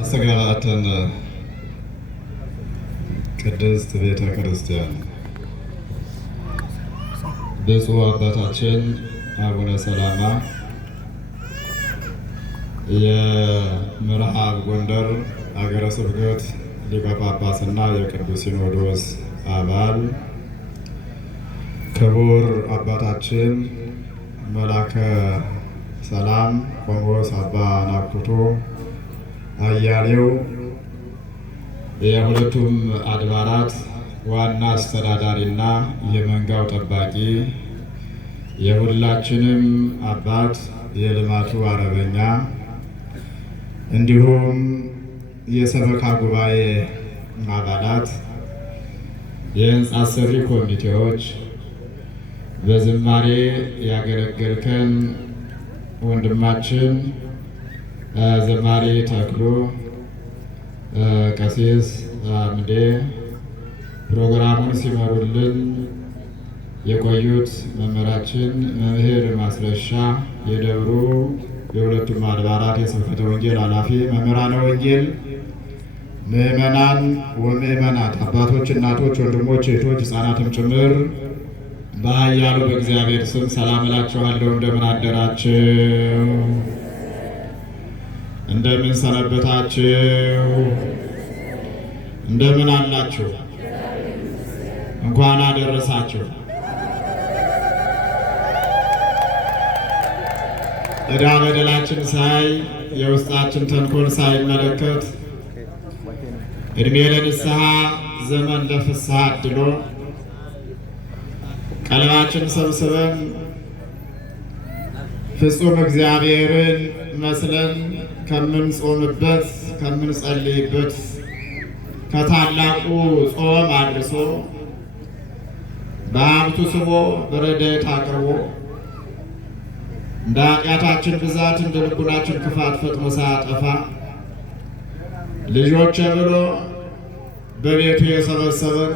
አስተጋባተን ቅድስት ቤተ ክርስቲያን ብፁዕ አባታችን አቡነ ሰላማ የምዕራብ ጎንደር ሀገረ ስብከት ሊቀ ጳጳስና የቅዱስ ሲኖዶስ አባል፣ ክቡር አባታችን መላከ ሰላም ቆሞስ አባ ናኩቶ አያሌው የሁለቱም አድባራት ዋና አስተዳዳሪና የመንጋው ጠባቂ፣ የሁላችንም አባት የልማቱ አርበኛ፣ እንዲሁም የሰበካ ጉባኤ አባላት፣ የህንፃ አሰሪ ኮሚቴዎች፣ በዝማሬ ያገለገልከን ወንድማችን ዘማሪ ተክሉ፣ ቀሲስ አምዴ፣ ፕሮግራሙን ሲመሩልን የቆዩት መምህራችን መምህር ማስረሻ፣ የደብሩ የሁለቱም አድባራት የስብከተ ወንጌል ኃላፊ፣ መምህራነ ወንጌል፣ ምዕመናን ወምዕመናት፣ አባቶች፣ እናቶች፣ ወንድሞች፣ እህቶች፣ ሕፃናትም ጭምር በኃያሉ በእግዚአብሔር ስም ሰላም እላችኋለሁ። እንደምን አደራችሁ? እንደምን ሰነበታችሁ? እንደምን አላችሁ? እንኳን አደረሳችሁ። ዕዳ በደላችን ሳይ የውስጣችን ተንኮል ሳይመለከት እድሜ ለንስሐ ዘመን ለፍስሐ አድሎ ቀልባችን ሰብስበን ፍጹም እግዚአብሔርን መስለን ከምንጾምበት ከምንጸልይበት ከታላቁ ጾም አድርሶ በሀብቱ ስቦ በረድኤት አቅርቦ እንደ ኃጢአታችን ብዛት እንደ ልቡናችን ክፋት ፈጥኖ ሳያጠፋ ልጆቼ ብሎ በቤቱ የሰበሰበን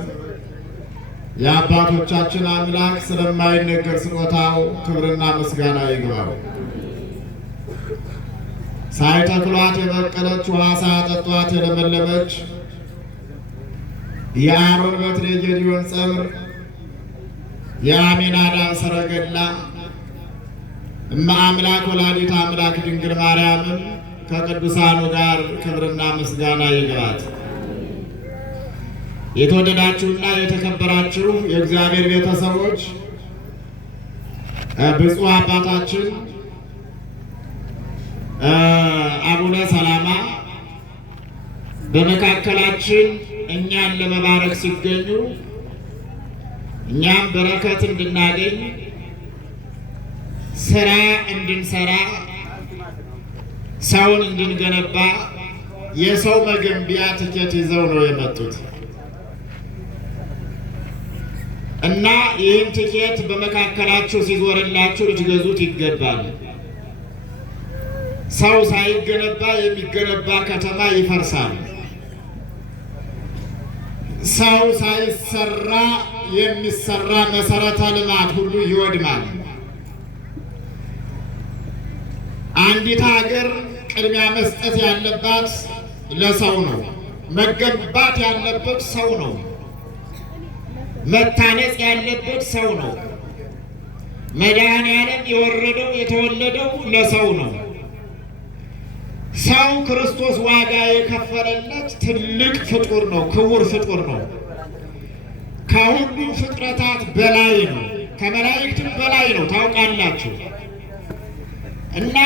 የአባቶቻችን አምላክ ስለማይነገር ስጦታው ክብርና ምስጋና ይግባው። ሳይተክሏት የበቀለች ውሃ ሳያጠጧት የለመለመች የአሮን በትር የጌዲዮን ጸምር የአሚናዳብ ሰረገላ እመ አምላክ ወላዲተ አምላክ ድንግል ማርያምን ከቅዱሳኑ ጋር ክብርና ምስጋና ይግባት። የተወደዳችሁና የተከበራችሁ የእግዚአብሔር ቤተሰቦች፣ ብፁዕ አባታችን አቡነ ሰላማ በመካከላችን እኛን ለመባረክ ሲገኙ እኛም በረከት እንድናገኝ ስራ እንድንሰራ ሰውን እንድንገነባ የሰው መገንቢያ ትኬት ይዘው ነው የመጡት እና ይህን ትኬት በመካከላችሁ ሲዞርላችሁ ልትገዙት ይገባል። ሰው ሳይገነባ የሚገነባ ከተማ ይፈርሳል። ሰው ሳይሰራ የሚሰራ መሰረተ ልማት ሁሉ ይወድማል። አንዲት ሀገር ቅድሚያ መስጠት ያለባት ለሰው ነው። መገንባት ያለበት ሰው ነው። መታነጽ ያለበት ሰው ነው። መድኃኔዓለም የወረደው የተወለደው ለሰው ነው። ሰው ክርስቶስ ዋጋ የከፈለለት ትልቅ ፍጡር ነው። ክቡር ፍጡር ነው። ከሁሉም ፍጥረታት በላይ ነው። ከመላእክትም በላይ ነው። ታውቃላችሁ። እና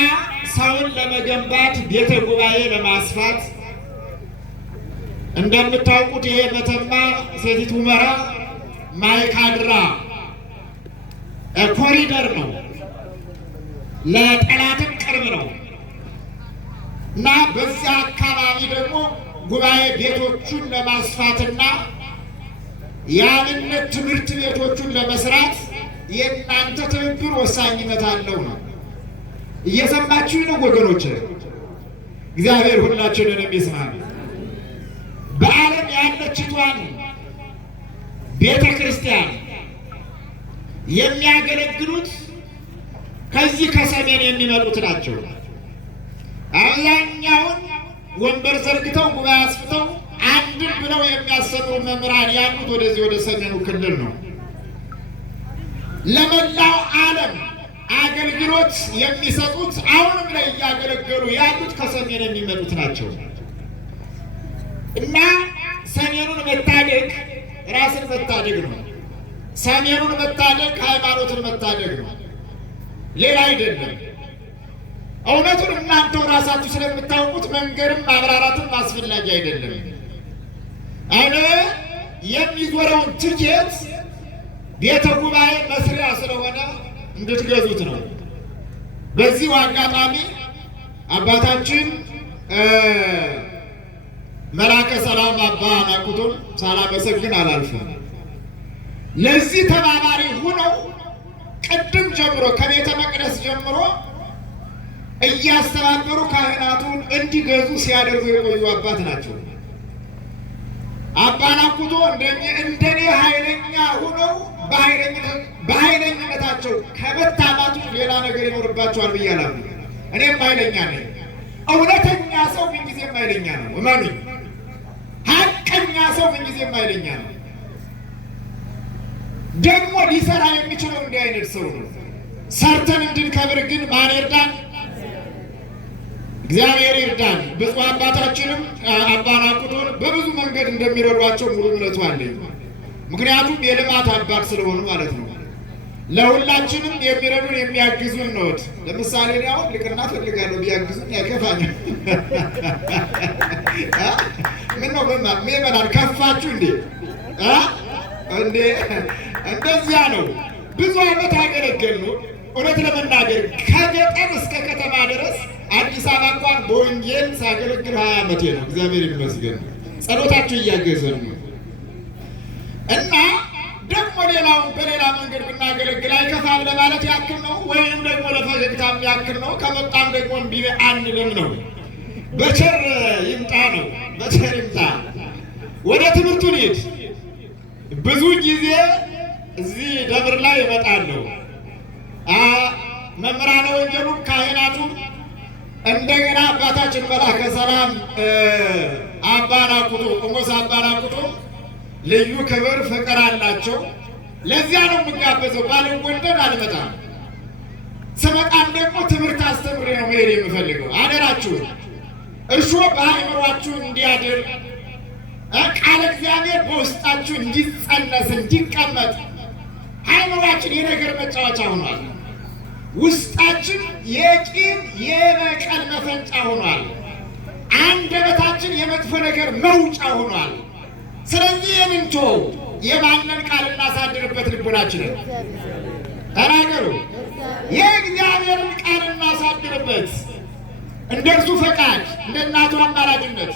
ሰውን ለመገንባት ቤተ ጉባኤ ለማስፋት እንደምታውቁት ይሄ መተማ ሰቲት ሁመራ ማይካድራ ኮሪደር ነው። ለጠላትም ቅርብ ነው እና በዚያ አካባቢ ደግሞ ጉባኤ ቤቶቹን ለማስፋትና የአብነት ትምህርት ቤቶቹን ለመስራት የእናንተ ትብብር ወሳኝነት አለው ነው። እየሰማችሁ ነው ወገኖች? እግዚአብሔር ሁላችንንም ይስማል። በዓለም ያለችቷን ቤተ ክርስቲያን የሚያገለግሉት ከዚህ ከሰሜን የሚመጡት ናቸው። አብዛኛውን ወንበር ዘርግተው ጉባኤ አስፍተው አንድም ብለው የሚያስተምሩ መምህራን ያሉት ወደዚህ ወደ ሰሜኑ ክልል ነው። ለመላው ዓለም አገልግሎት የሚሰጡት አሁንም ላይ እያገለገሉ ያሉት ከሰሜን የሚመጡት ናቸው እና ሰሜኑን መታደግ ራስን መታደግ ነው። ሰሜኑን መታደግ ሃይማኖትን መታደግ ነው፣ ሌላ አይደለም። እውነቱን እናንተው ራሳችሁ ስለምታውቁት መንገርም ማብራራትም አስፈላጊ አይደለም። እኔ የሚዞረውን ትኬት ቤተ ጉባኤ መስሪያ ስለሆነ እንድትገዙት ነው። በዚሁ አጋጣሚ አባታችን መላከ ሰላም አባ ናኩቶን ሳላመሰግን አላልፍም። ለዚህ ተባባሪ ሆነው ቅድም ጀምሮ ከቤተ መቅደስ ጀምሮ እያስተባበሩ ካህናቱን እንዲገዙ ሲያደርጉ የቆዩ አባት ናቸው። አባ ናኩቶ እንደኔ ኃይለኛ ሆነው በኃይለኝነታቸው ከመታማቱ ሌላ ነገር ይኖርባቸዋል ብዬ አላምንም። እኔም ኃይለኛ ነኝ። እውነተኛ ሰው ምንጊዜም ኃይለኛ ነው። እመኑኝ፣ ሀቀኛ ሰው ምንጊዜም ኃይለኛ ነው። ደግሞ ሊሰራ የሚችለው እንዲህ አይነት ሰው ነው። ሰርተን እንድንከብር ግን ማን ይርዳን? እግዚአብሔር ይርዳን። ብፁዕ አባታችንም አባ ናኩቶን በብዙ መንገድ እንደሚረዷቸው ሙሉ እምነቱ አለኝ። ምክንያቱም የልማት አባት ስለሆኑ ማለት ነው። ለሁላችንም የሚረዱን የሚያግዙን ነው። ለምሳሌ እኔ አሁን ልቅና ፈልጋለሁ፣ ቢያግዙኝ አይከፋኝም። ምን ነው ምዕመናን ከፋችሁ እንዴ? እንደዚያ ነው። ብዙ ዓመት አገለገልነው። እውነት ለመናገር ከገጠር እስከ ከተማ ድረስ አዲስ አበባ እንኳን በወንጌል ሳገለግል 20 ዓመቴ ነው። እግዚአብሔር ይመስገን። ጸሎታችሁ እያገዘን ነው እና ደግሞ ሌላውን በሌላ መንገድ ብናገለግል አይከፋም ለማለት ያክል ነው፣ ወይም ደግሞ ለፈገግታም ያክል ነው። ከመጣም ደግሞ እምቢ አንልም ነው። በቸር ይምጣ ነው። በቸር ይምጣ። ወደ ትምህርቱ እንሂድ። ብዙ ጊዜ እዚህ ደብር ላይ እመጣለሁ። መምህራነ ወንጌሉ ካህናቱ እንደገና አባታችን መላከ ሰላም አባ ናኩቶ ቆሞስ አባ ናኩቶ ልዩ ክብር ፍቅር አላቸው። ለዚያ ነው የምጋበዘው። ባልወደድ አልመጣም። ስመጣም ደግሞ ትምህርት አስተምሬ ነው መሄድ የምፈልገው። አደራችሁን እርሾ በአእምሯችሁ እንዲያድር ቃለ እግዚአብሔር በውስጣችሁ እንዲጸነስ እንዲቀመጥ። አእምሯችን የነገር መጫወቻ ሆኗል። ውስጣችን የቂም የበቀል መፈንጫ ሆኗል። አንደበታችን የመጥፎ ነገር መውጫ ሆኗል። ስለዚህ የምንቶ የማንን ቃል እናሳድርበት? ልቦናችንን ተናገሩ። የእግዚአብሔርን ቃል እናሳድርበት። እንደ እርሱ ፈቃድ፣ እንደ እናቱ አማላጅነት፣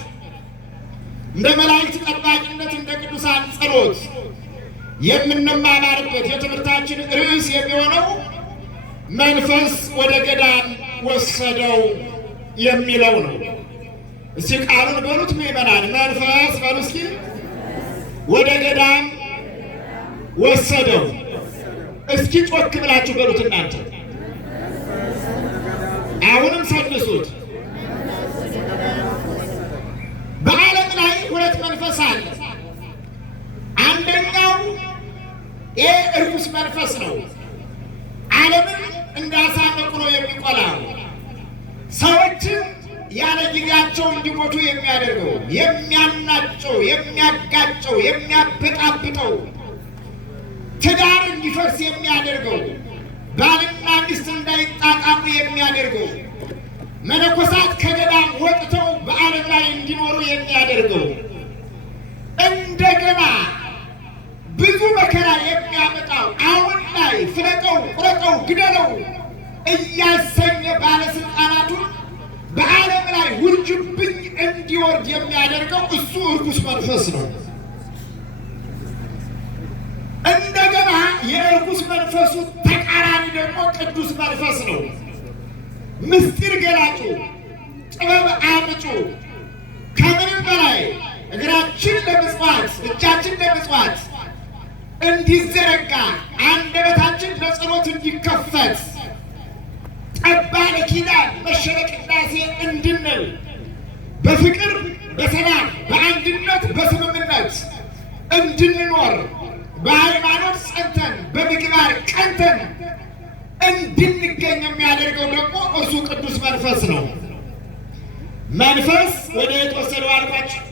እንደ መላእክት ጠባቂነት፣ እንደ ቅዱሳን ጸሎት የምንማማርበት የትምህርታችን ርዕስ የሚሆነው መንፈስ ወደ ገዳም ወሰደው የሚለው ነው። እስቲ ቃሉን በሉት ምዕመናን። መንፈስ በሉ እስኪ። ወደ ገዳም ወሰደው። እስኪ ጮክ ብላችሁ በሉት እናንተ። አሁንም ሰንሱት። በዓለም ላይ ሁለት መንፈስ አለ። አንደኛው እርኩስ መንፈስ ነው። ዓለምን እንዳሳነቁ ነው የሚቆላው። ሰዎችን ያለ ጊዜያቸው እንዲሞቱ የሚያደርገው፣ የሚያናጨው፣ የሚያጋጨው፣ የሚያበጣብጠው፣ ትዳር እንዲፈርስ የሚያደርገው፣ ባልና ሚስት እንዳይጣጣሙ የሚያደርገው፣ መነኮሳት ከገዳም ወጥተው በዓለም ላይ እንዲኖሩ የሚያደርገው፣ እንደገና ብዙ መከራ የሚያመጣው አሁን ላይ ፍለጠው፣ ቁረጠው፣ ግደለው እያሰኘ ባለስልጣናቱን በዓለም ላይ ውርጅብኝ እንዲወርድ የሚያደርገው እሱ እርኩስ መንፈስ ነው። እንደገና የእርኩስ መንፈሱ ተቃራኒ ደግሞ ቅዱስ መንፈስ ነው። ምስጢር ገላጩ፣ ጥበብ አምጩ፣ ከምንም በላይ እግራችን ለምጽዋት እጃችን ለምጽዋት እንዲዘረጋ አንደበታችን ለጸሎት እንዲከፈት ጠባ ለኪዳን መሸለ ቅዳሴ እንድንል በፍቅር በሰላም በአንድነት በስምምነት እንድንኖር በሃይማኖት ጸንተን በምግባር ቀንተን እንድንገኝ የሚያደርገው ደግሞ እርሱ ቅዱስ መንፈስ ነው። መንፈስ ወደ የት ወሰደው አልኳችሁ?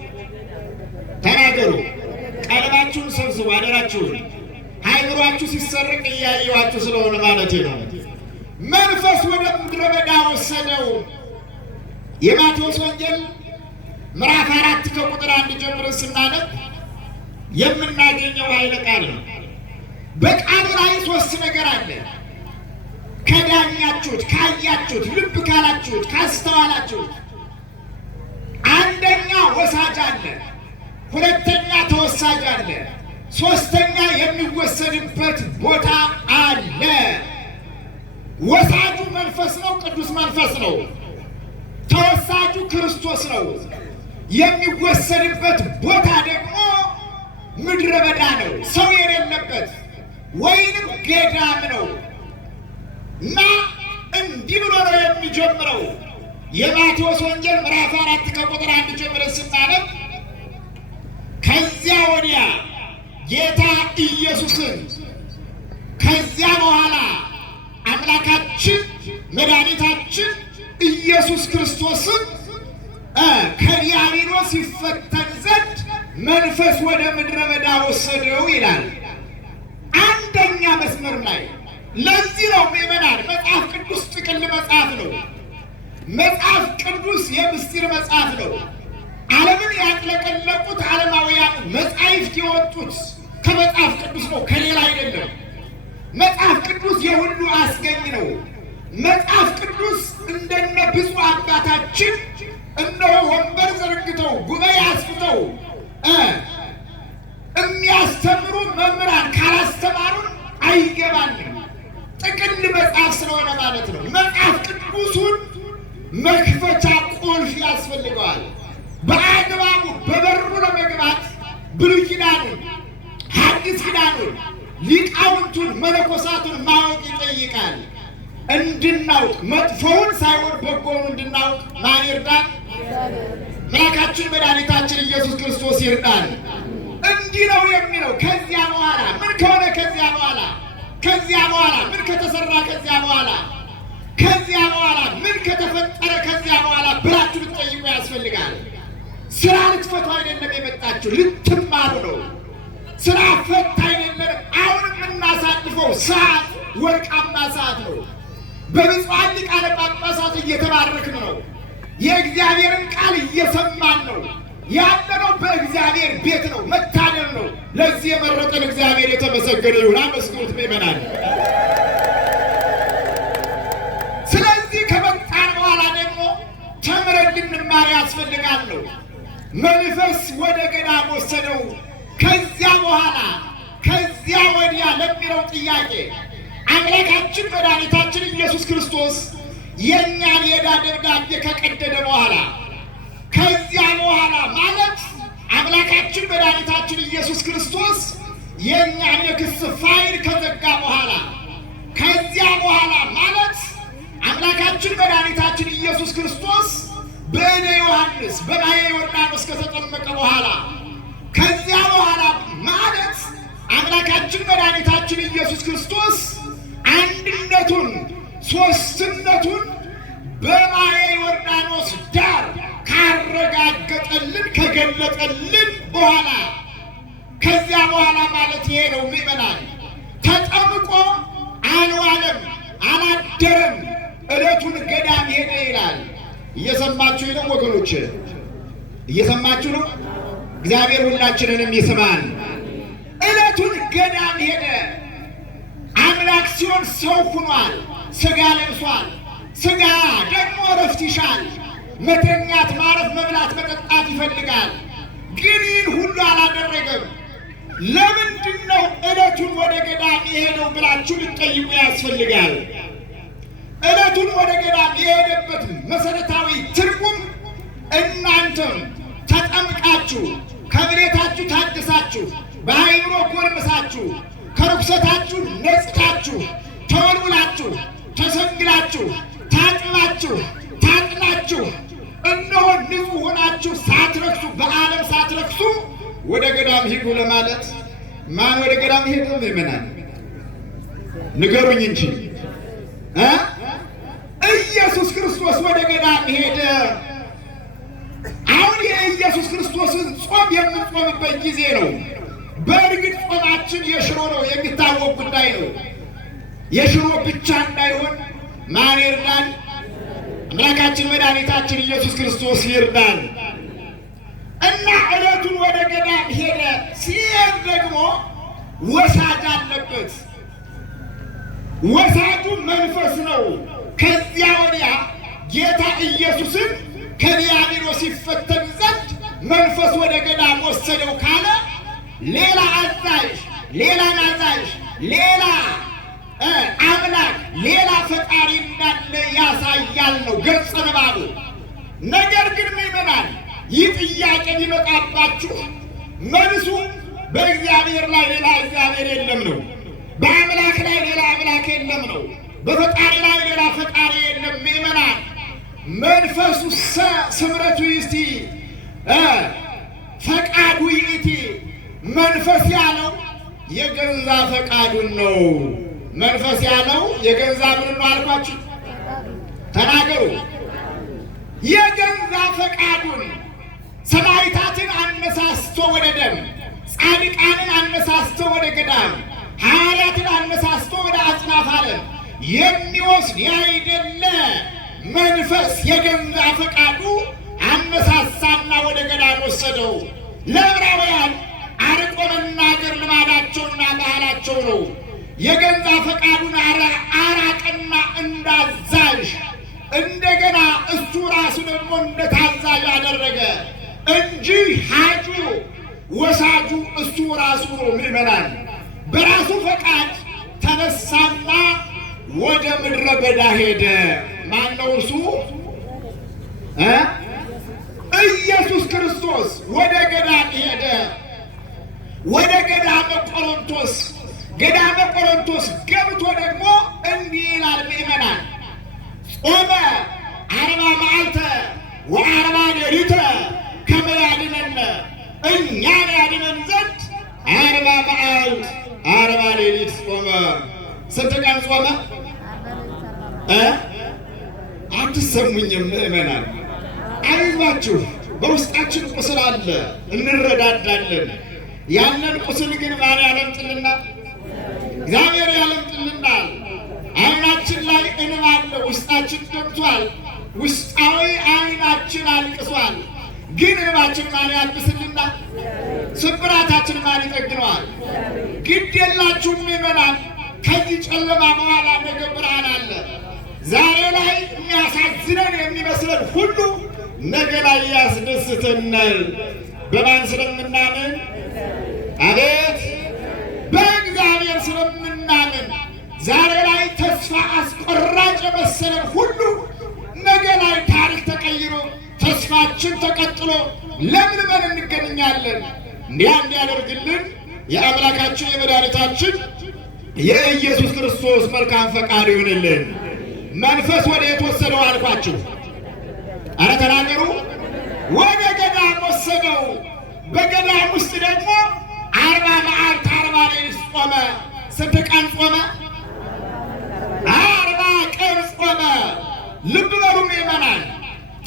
ተናገሩ። ቀልባችሁን ሰብስቡ አደራችሁን። አይምሯችሁ ሲሰረቅ እያየዋችሁ ስለሆነ ማለት ነው። መንፈስ ወደ ምድረ በዳ ወሰደው። የማቴዎስ ወንጌል ምዕራፍ 4 ከቁጥር 1 ጀምረን ስናነብ የምናገኘው ኃይለ ቃል ነው። በቃሉ ላይ 3 ነገር አለ። ከዳኛችሁት፣ ካያችሁት፣ ልብ ካላችሁት፣ ካስተዋላችሁት፣ አንደኛ ወሳጅ አለ፣ ሁለተኛ ተወሳጅ አለ፣ ሶስተኛ የሚወሰድበት ቦታ አለ። ወሳጁ መንፈስ ነው፣ ቅዱስ መንፈስ ነው። ተወሳጁ ክርስቶስ ነው። የሚወሰድበት ቦታ ደግሞ ምድረ በዳ ነው፣ ሰው የሌለበት ወይንም ገዳም ነው እና እንዲህ ብሎ ነው የሚጀምረው። የማቴዎስ ወንጌል ምዕራፍ 4 ከቁጥር 1 ጀምረን ስናነብ ከዚያ ወዲያ ጌታ ኢየሱስን ከዚያ በኋላ አምላካችን መድኃኒታችን ኢየሱስ ክርስቶስን ከዲያብሎስ ይፈተን ዘንድ መንፈስ ወደ ምድረ በዳ ወሰደው ይላል። አንደኛ መስመር ላይ ለዚህ ነው ምእመናን መጽሐፍ ቅዱስ ጥቅል መጽሐፍ ነው። መጽሐፍ ቅዱስ የምስጢር መጽሐፍ ነው። ዓለምን ያጥለቀለቁት ዓለማውያን መጻሕፍት የወጡት ከመጽሐፍ ቅዱስ ነው፣ ከሌላ አይደለም። መጽሐፍ ቅዱስ የሁሉ አስገኝ ነው። መጽሐፍ ቅዱስ እንደነ ብፁዕ አባታችን እነሆ ወንበር ዘርግተው ጉባኤ አስፍተው የሚያስተምሩ መምህራን ካላስተማሩን አይገባንም። ጥቅል መጽሐፍ ስለሆነ ማለት ነው። መጽሐፍ ቅዱሱን መክፈቻ ቁልፍ ያስፈልገዋል። በአግባቡ በበሩ ለመግባት ብሉይ ኪዳኑን፣ ሐዲስ ኪዳኑን፣ ሊቃውንቱን፣ መነኮሳቱን ማወቅ ይጠይቃል። እንድናውቅ መጥፎውን ሳይሆን በጎውን እንድናውቅ ማን ይርዳን? አምላካችን መድኃኒታችን ኢየሱስ ክርስቶስ ይርዳን። እንዲህ ነው የሚለው። ከዚያ በኋላ ምን ከሆነ ከዚያ በኋላ ምን ከተሰራ ከዚያ በኋላ ምን ከተፈጠረ ከዚያ በኋላ ብላችሁ ልትጠይቁ ያስፈልጋል። ስራ ልትፈቱ አይደለም የመጣችሁ፣ ልትማሩ ነው። ስራ ፈት አይደለም። አሁን የምናሳልፈው ሰዓት ወርቃማ ሰዓት ነው። በብፁዓን ሊቃነ ጳጳሳት እየተባረክን ነው። የእግዚአብሔርን ቃል እየሰማን ነው። ያለነው በእግዚአብሔር ቤት ነው። መታደል ነው። ለዚህ የመረጠን እግዚአብሔር የተመሰገነ ይሁን። አመስግኑት ምእመናን። ስለዚህ ከመጣን በኋላ ደግሞ ተምረን እንድንማር ያስፈልጋል ነው። መንፈስ ወደ ገዳም ወሰደው። ከዚያ ወዲያ ለሚለው ጥያቄ አምላካችን መድኃኒታችን ኢየሱስ ክርስቶስ የእኛን የዕዳ ደብዳቤ ከቀደደ በኋላ ከዚያ በኋላ ማለት አምላካችን መድኃኒታችን ኢየሱስ ክርስቶስ የእኛን የክስ ፋይል ከዘጋ በኋላ ከዚያ በኋላ ማለት አምላካችን መድኃኒታችን ኢየሱስ ክርስቶስ በእደ ዮሐንስ በማየ ዮርዳኖስ ከተጠመቀ በኋላ ከዚያ በኋላ ማለት አምላካችን መድኃኒታችን ኢየሱስ ክርስቶስ አንድነቱን ሦስትነቱን በማየ ዮርዳኖስ ዳር ካረጋገጠልን ከገለጠልን በኋላ ከዚያ በኋላ ማለት ይሄ ነው ምእመናን። ተጠምቆ አልዋለም አላደረም፣ ዕለቱን ገዳም ሄደ ይላል። እየሰማችሁ ነው ወገኖች? እየሰማችሁ ነው? እግዚአብሔር ሁላችንንም ይስማን። ዕለቱን ገዳም ሄደ። አምላክ ሲሆን ሰው ሆኗል፣ ሥጋ ለብሷል። ሥጋ ደግሞ እረፍት ይሻል። መተኛት፣ ማረፍ፣ መብላት፣ መጠጣት ይፈልጋል። ግን ይህን ሁሉ አላደረገም። ለምንድን ነው ዕለቱን ወደ ገዳም የሄደው ብላችሁ ልትጠይቁ ያስፈልጋል። ዕለቱን ወደ ገዳም የሄደበት መሰረታዊ ትርጉም እናንተም ተጠምቃችሁ ከብሬታችሁ ታድሳችሁ በአይምሮ ጎልምሳችሁ ከርኩሰታችሁ ነጽታችሁ ተወልውላችሁ ተሰንግላችሁ ታጥባችሁ ታጥናችሁ እነሆ ንጹሕ ሆናችሁ ሳትረክሱ በዓለም ሳትረክሱ ወደ ገዳም ሂዱ ለማለት ማን ወደ ገዳም ሄደ? ምእመናን ንገሩኝ እንጂ ኢየሱስ ክርስቶስ ወደ ገዳም ሄደ። አሁን የኢየሱስ ክርስቶስን ጾም የምንጾምበት ጊዜ ነው። በእርግጥ ጾማችን የሽሮ ነው፣ የሚታወቅ ጉዳይ ነው። የሽሮ ብቻ እንዳይሆን ማን ይርዳን? አምላካችን መድኃኒታችን ኢየሱስ ክርስቶስ ይርዳን እና ዕለቱን ወደ ገዳም ሄደ። ሲሄድ ደግሞ ወሳጅ አለበት። ወሳጁ መንፈስ ነው። ከዚያ ወዲያ ጌታ ኢየሱስን ከዲያብሎስ ሲፈተን ዘንድ መንፈስ ወደ ገዳም ወሰደው ካለ ሌላ አዛዥ፣ ሌላ ናዛዥ፣ ሌላ አምላክ፣ ሌላ ፈጣሪ እንዳለ ያሳያል ነው ገጸ ንባቡ። ነገር ግን ምእመናን ይህ ጥያቄ ቢመጣባችሁ መልሱ በእግዚአብሔር ላይ ሌላ እግዚአብሔር የለም ነው። በአምላክ ላይ ሌላ አምላክ የለም ነው። በፈጣሪ ላይ ሌላ ፈጣሪ የለም። ምእመናን መንፈሱ ስምረቱ ይእቲ ፈቃዱ ይእቲ። መንፈስ ያለው የገዛ ፈቃዱን ነው። መንፈስ ያለው የገዛ ምን ነው አልኳችሁ? ተናገሩ። የገዛ ፈቃዱን ሰማዕታትን አነሳስቶ ወደ ደም፣ ጻድቃንን አነሳስቶ ወደ ገዳም፣ ሐዋርያትን አነሳስቶ ወደ አጽናፈ ዓለም የሚወስድ ያይደለ መንፈስ የገዛ ፈቃዱ አነሳሳና ወደ ገዳም ወሰደው። ለዕብራውያን አርቆ መናገር ልማዳቸውና ባህላቸው ነው። የገዛ ፈቃዱን አራቅና እንዳዛዥ እንደገና እሱ ራሱ ደግሞ እንደ ታዛዥ አደረገ እንጂ ሀጁ ወሳጁ እሱ ራሱ ነው። ምእመናን በራሱ ፈቃድ ተነሳና ወደ ምድረ በዳ ሄደ። ማን ነው እርሱ? ኢየሱስ ክርስቶስ ወደ ገዳም ሄደ። ወደ ገዳመ ቆሮንቶስ ገብቶ ደግሞ እንዲህ ይላል ምእመናን ጾመ 40 መዓልተ ወ40 ሌሊተ ከመ ያድኅነነ፣ እኛን ያድነን ዘንድ 40 መዓልት 40 ሌሊት ጾመ። ስንት ቀን ጾመ? አትሰሙኝም ምእመናን? አይዟችሁ፣ በውስጣችን ቁስል አለ፣ እንረዳዳለን። ያንን ቁስል ግን ማን ያለምጥልናል? እግዚአብሔር ያለምጥልናል። ዓይናችን ላይ እንባ አለ፣ ውስጣችን ደምቷል፣ ውስጣዊ ዓይናችን አልቅሷል። ግን እንባችን ማን ያልብስልናል? ስብራታችን ማን ይጠግነዋል? ግድ የላችሁም ምእመናን፣ ከዚህ ጨለማ በኋላ ነገ ብርሃን አለ። ዛሬ ላይ የሚያሳዝነን የሚመስለን ሁሉ ነገ ላይ ያስደስተናል። በማን ስለምናምን? አቤት በእግዚአብሔር ስለምናምን። ዛሬ ላይ ተስፋ አስቆራጭ የመሰለን ሁሉ ነገ ላይ ታሪክ ተቀይሮ ተስፋችን ተቀጥሎ ለምልመን እንገናኛለን። እንዲያደርግልን የአምላካችን የመድኃኒታችን የኢየሱስ ክርስቶስ መልካም ፈቃድ ይሁንልን። መንፈስ ወደ የት ወሰደው አልኳችሁ? አረ ተናገሩ። ወደ ገዳም ወሰደው። በገዳም ውስጥ ደግሞ 40 መዓልት 40 ሌሊት ጾመ። ስንት ቀን ጾመ? 40 ቀን ጾመ። ልብ በሉ ምእመናን፣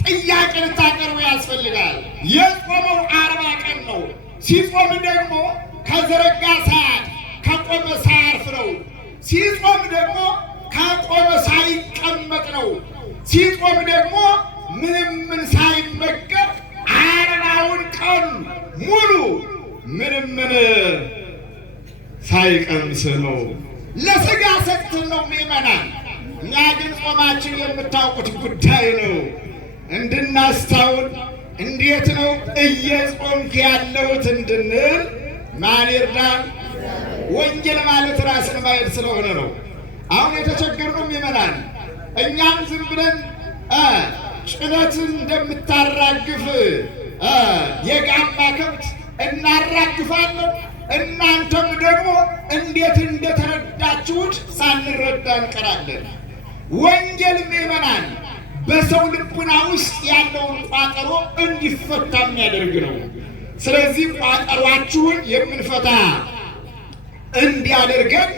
ጥያቄ ልታቀርቡ ያስፈልጋል። የጾመው 40 ቀን ነው። ሲጾም ደግሞ ከዘረጋ ሰዓት ከቆመ ሳያርፍ ነው። ሲጾም ደግሞ ከቆመ ሳይቀመጥ ነው። ሲጾም ደግሞ ምንም ሳይመገብ 40ውን ቀን ሙሉ ምንም ሳይቀምስ ነው። ለሥጋ ሰጥተን ነው ምእመናን። እኛ ግን ጾማችን የምታውቁት ጉዳይ ነው። እንድናስታውን እንዴት ነው እየጾምክ ያለሁት እንድንል ማን ይርዳን? ወንጌል ማለት ራስን ማየት ስለሆነ ነው። አሁን የተቸገርነው ምእመናን፣ እኛም ዝም ብለን ጭነትን እንደምታራግፍ የጋማ ከብት እናራግፋለን። እናንተም ደግሞ እንዴት እንደተረዳችሁት ሳንረዳ እንቀራለን። ወንጌል ምእመናን በሰው ልቡና ውስጥ ያለውን ቋጠሮ እንዲፈታ የሚያደርግ ነው። ስለዚህ ቋጠሯችሁን የምንፈታ እንዲያደርገን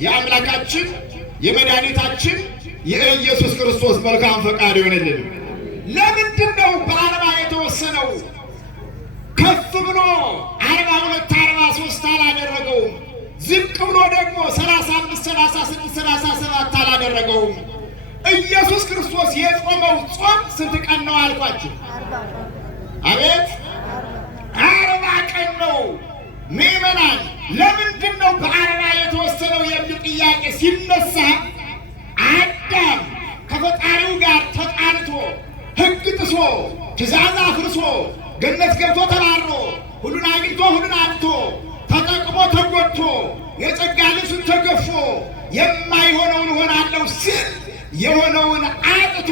የአምላካችን የመድኃኒታችን የኢየሱስ ክርስቶስ መልካም ፈቃድ ይሆንልን። ለምንድን ነው በ40 የተወሰነው? ከፍ ብሎ 42 43 አላደረገውም። ዝቅ ብሎ ደግሞ 35 36 37 አላደረገውም። ኢየሱስ ክርስቶስ የጾመው ጾም ስንት ቀን ነው አልኳችሁ? አቤት 40 ቀን ነው። ምዕመናን ለምንድን ነው በ40 የተወሰነው የሚል ጥያቄ ሲነሳ አዳም ከፈጣሪው ጋር ተጣልቶ ሕግ ጥሶ ትእዛዝ አፍርሶ ገነት ገብቶ ተባሮ ሁሉን አግኝቶ ሁሉን አጥቶ ተጠቅሞ ተጎድቶ የጸጋ ልብሱን ተገፎ የማይሆነውን እሆናለሁ ሲል የሆነውን አጥቶ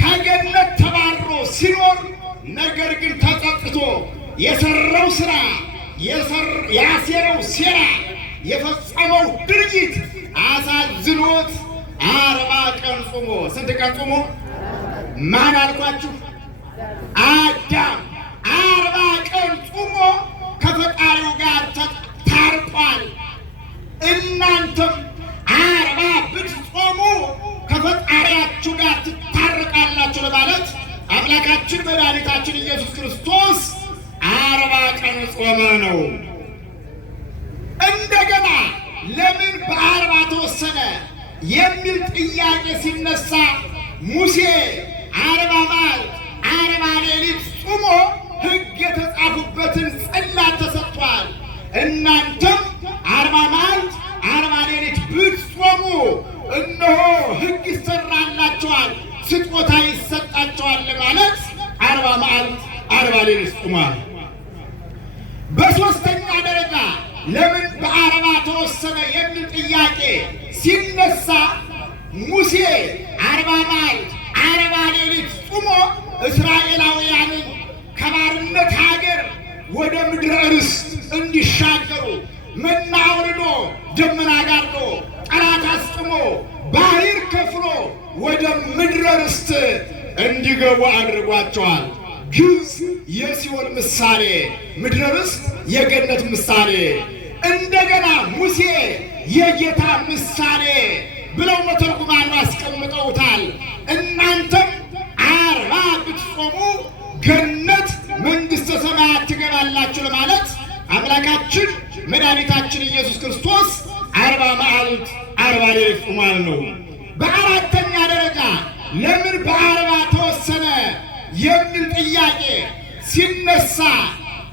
ከገነት ተባሮ ሲኖር፣ ነገር ግን ተጸጽቶ የሰራው ስራ ያሴረው ሴራ የፈጸመው ድርጊት አሳዝኖት 40 ቀን ጾሞ ስንት ቀን ጾሞ? ማን አልኳችሁ? አዳም 40 ቀን ጾሞ ከፈጣሪው ጋር ታርቋል። እናንተም 40 ብትጾሙ ከፈጣሪያችሁ ጋር ትታረቃላችሁ ለማለት አምላካችን መድኃኒታችን ኢየሱስ ክርስቶስ 40 ቀን ጾመ ነው። እንደገና ለምን በ40 ተወሰነ የሚል ጥያቄ ሲነሳ ሙሴ 40 መዓልት 40 ሌሊት ጾሞ ሕግ የተጻፉበትን ጽላት ተሰጥቷል። እናንተም 40 መዓልት 40 ሌሊት ብትጾሙ እነሆ ሕግ ይሰራላችኋል፣ ስጦታ ይሰጣችኋል ማለት 40 መዓልት 40 ሌሊት ጾሟል። በሦስተኛ ደረጃ ለምን በ40 ተወሰነ የሚል ጥያቄ ሲነሳ ሙሴ 40 መዓልት 40 ሌሊት ጾሞ እስራኤላውያንን ከባርነት ሀገር ወደ ምድረ ርስት እንዲሻገሩ መና አውርዶ ደመና ጋርዶ ጠላት አስጥሞ ባህር ከፍሎ ወደ ምድረ ርስት እንዲገቡ አድርጓቸዋል። ግብፅ የሲኦል ምሳሌ፣ ምድረ ርስት የገነት ምሳሌ፣ እንደገና ሙሴ የጌታ ምሳሌ ብለው መተርጉማን አስቀምጠውታል። እናንተም 40 ብትጾሙ ገነት መንግሥተ ሰማያት ትገባላችሁ ለማለት አምላካችን መድኃኒታችን ኢየሱስ ክርስቶስ 40 መዓልት 40 ሌሊት ጾሟል ነው። በአራተኛ ደረጃ ለምን በ40 ተወሰነ የሚል ጥያቄ ሲነሳ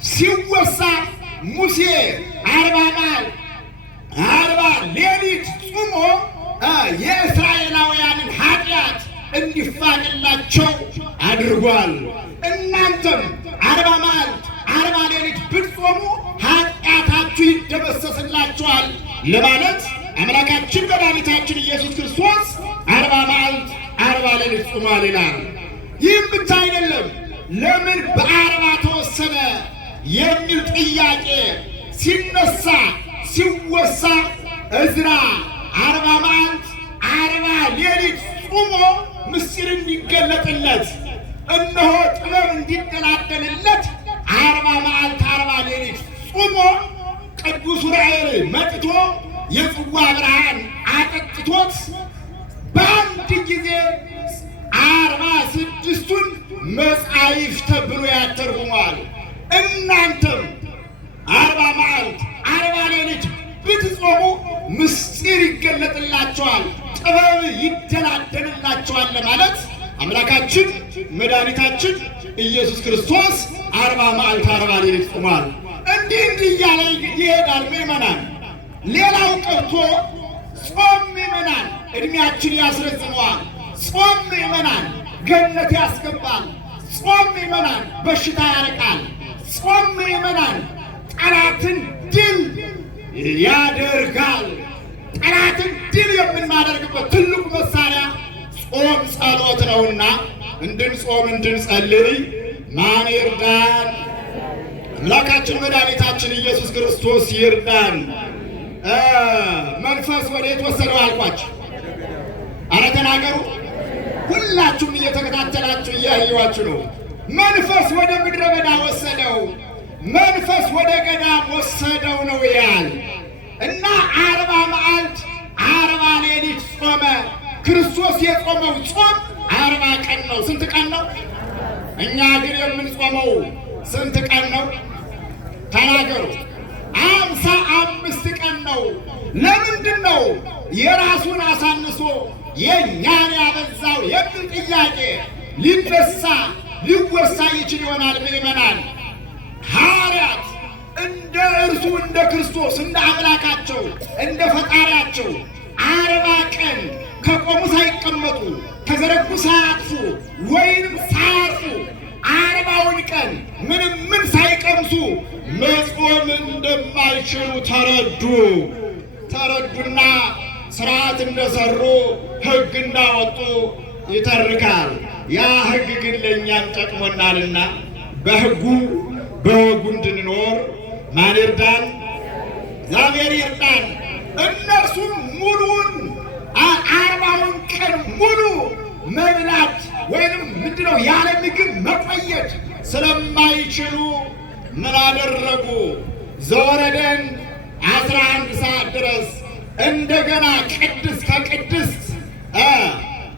ሲወሳ ሙሴ 40 መዓልት 40 ሌሊት ጾሞ የእስራኤላውያንን ኃጢአት እንዲፋቅላቸው አድርጓል። እናንተም 40 መዓልት 40 ሌሊት ብትጾሙ ኃጢአታችሁ ይደመሰስላችኋል ለማለት አምላካችን መድኃኒታችን ኢየሱስ ክርስቶስ 40 መዓልት 40 ሌሊት ጾሟል ይላል። ይህም ብቻ አይደለም። ለምን በ40 ተወሰነ የሚል ጥያቄ ሲነሳ ሲወሳ ዕዝራ 40 መዓልት 40 ሌሊት ጾሞ ምስጢር እንዲገለጥለት እነሆ ጥበብ እንዲደላደልለት 40 መዓልት 40 ሌሊት ጾሞ ቅዱስ ዑራኤል መጥቶ የጽዋ ብርሃን አጠጥቶት በአንድ ጊዜ 46ቱን መጻሕፍተ ብሉያት ተርጉሟል። እናንተም 40 መዓልት 40 ሌሊት ብትጾሙ ምስጢር ይገለጥላቸዋል፣ ጥበብ ይደላደልላቸዋል ለማለት አምላካችን መድኃኒታችን ኢየሱስ ክርስቶስ 40 መዓልት 40 ሌሊት ጾሟል። እንዲህ እያለ ይሄዳል። ምዕመናን ሌላው ቀርቶ ጾም ምዕመናን ዕድሜያችን ያስረዝመዋል። ጾም ምዕመናን ገነት ያስገባል። ጾም ምዕመናን በሽታ ያርቃል። ጾም ምዕመናን ጠላትን ድል ያደርጋል። ጠላትን ድል የምናደርግበት ትልቁ መሳሪያ ጾም ጸሎት ነውና እንድንጾም እንድንጸልይ ማን ይርዳን? አምላካችን መድኃኒታችን ኢየሱስ ክርስቶስ ይርዳን። መንፈስ ወዴት ወሰደው አልኳችሁ? አረ ተናገሩ። ሁላችሁም እየተከታተላችሁ እያየዋችሁ ነው። መንፈስ ወደ ምድረ በዳ ወሰደው፣ መንፈስ ወደ ገዳም ወሰደው ነው ያል እና 40 መዓልት 40 ሌሊት ጾመ። ክርስቶስ የጾመው ጾም 40 ቀን ነው። ስንት ቀን ነው? እኛ ግን የምንጾመው ስንት ቀን ነው? ተናገሩ። 55 ቀን ነው። ለምንድን ነው የራሱን አሳንሶ የእኛን ያበዛው የሚል ጥያቄ ሊነሳ ሊወሳ ይችል ይሆናል። ምእመናን ሐዋርያት እንደ እርሱ እንደ ክርስቶስ እንደ አምላካቸው እንደ ፈጣሪያቸው 40 ቀን ከቆሙ ሳይቀመጡ ከዘረጉ ሳያጥፉ ወይንም ሳያርፉ 40ውን ቀን ምንም ምን ሳይቀምሱ መጾም እንደማይችሉ ተረዱና ስርዓት እንደሰሩ ሕግ እንዳወጡ ይተርካል። ያ ሕግ ግን ለእኛም ጠቅሞናልና በሕጉ በወጉ እንድንኖር ማን ይርዳን? እግዚአብሔር ይርዳን። እነርሱም ሙሉውን 40ውን ቀን ሙሉ መብላት ወይንም ምንድነው ያለ ምግብ መቆየት ስለማይችሉ ምን አደረጉ? ዘወረደን 11 ሰዓት ድረስ እንደገና ቅድስት ከቅድስት